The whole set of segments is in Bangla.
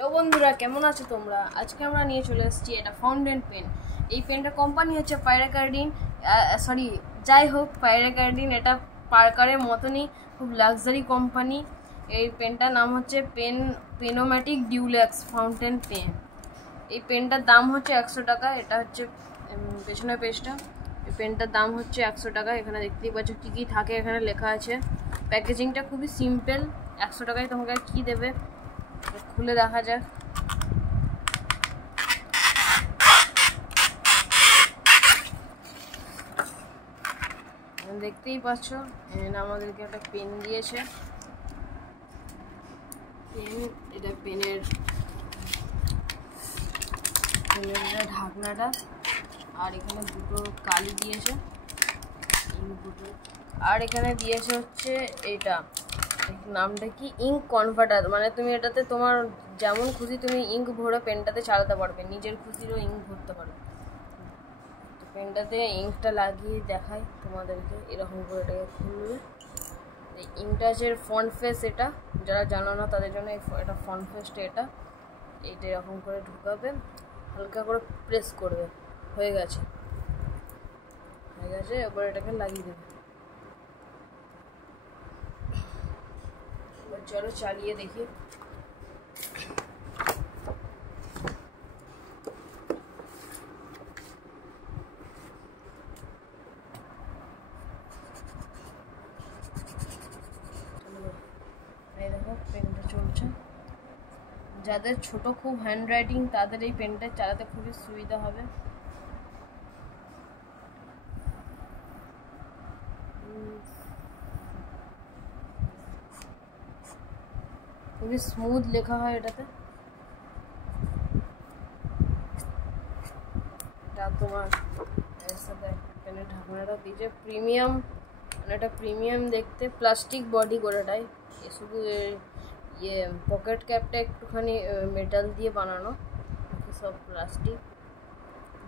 হ্যালো বন্ধুরা, কেমন আছো তোমরা? আজকে আমরা নিয়ে চলে এসেছি এটা ফাউন্টেন পেন। এই পেনটার কোম্পানি হচ্ছে পাইরাকার্ডিন। যাই হোক, পাইরাকার্ডিন এটা পার্কারের মতনই খুব লাক্সারি কোম্পানি। এই পেনটার নাম হচ্ছে পেনোম্যাটিক ডিউলেক্স ফাউন্টেন পেন। এই পেনটার দাম হচ্ছে 100 টাকা। এটা হচ্ছে পেছনের পেজটা। এই পেনটার দাম হচ্ছে 100 টাকা। এখানে দেখতেই পাচ্ছ কী কী থাকে, এখানে লেখা আছে। প্যাকেজিংটা খুবই সিম্পল। 100 টাকায় তোমাকে কী দেবে খুলে দেখা যাক। দেখতেই পাচ্ছ আমাদেরকে একটা পেন দিয়েছে। এটা পেনের ঢাকনাটা, আর এখানে দুটো কালি দিয়েছে, আর এখানে দিয়েছে হচ্ছে এটা নামটা কি, ইঙ্ক কনভার্টার। মানে তুমি এটাতে তোমার যেমন খুশি তুমি ইঙ্ক ভরে পেনটাতে চালাতে পারবে, নিজের খুশিরও ইঙ্ক ভরতে পারবে। তো পেনটাতে ইঙ্কটা লাগিয়ে দেখাই তোমাদেরকে, এরকম করে এটাকে খুলবে। এই ইঙ্কটা আছে ফ্রন্ট ফেস, এটা যারা জানো না তাদের জন্য এটা ফ্রন্ট ফেসটা। এইটা এরকম করে ঢুকাবে, হালকা করে প্রেস করবে। হয়ে গেছে। এবার এটাকে লাগিয়ে দেবে। চলো চালিয়ে দেখি। এই দেখো পেনটা চলছে। যাদের ছোট খুব হ্যান্ডরাইটিং তাদের এই পেনটা চালাতে খুবই সুবিধা হবে। খুবই স্মুথ লেখা হয় এটাতে। এটা তোমার এর সাথে পেনের ঢাকনাটা দিয়েছে প্রিমিয়াম, মানে এটা প্রিমিয়াম দেখতে, প্লাস্টিক বডি করেটাই। শুধু পকেট ক্যাপটা একটুখানি মেটাল দিয়ে বানানো, সব প্লাস্টিক।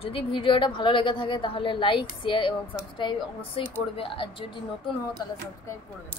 যদি ভিডিওটা ভালো লেগে থাকে তাহলে লাইক, শেয়ার এবং সাবস্ক্রাইব অবশ্যই করবে, আর যদি নতুন হও তাহলে সাবস্ক্রাইব করবে।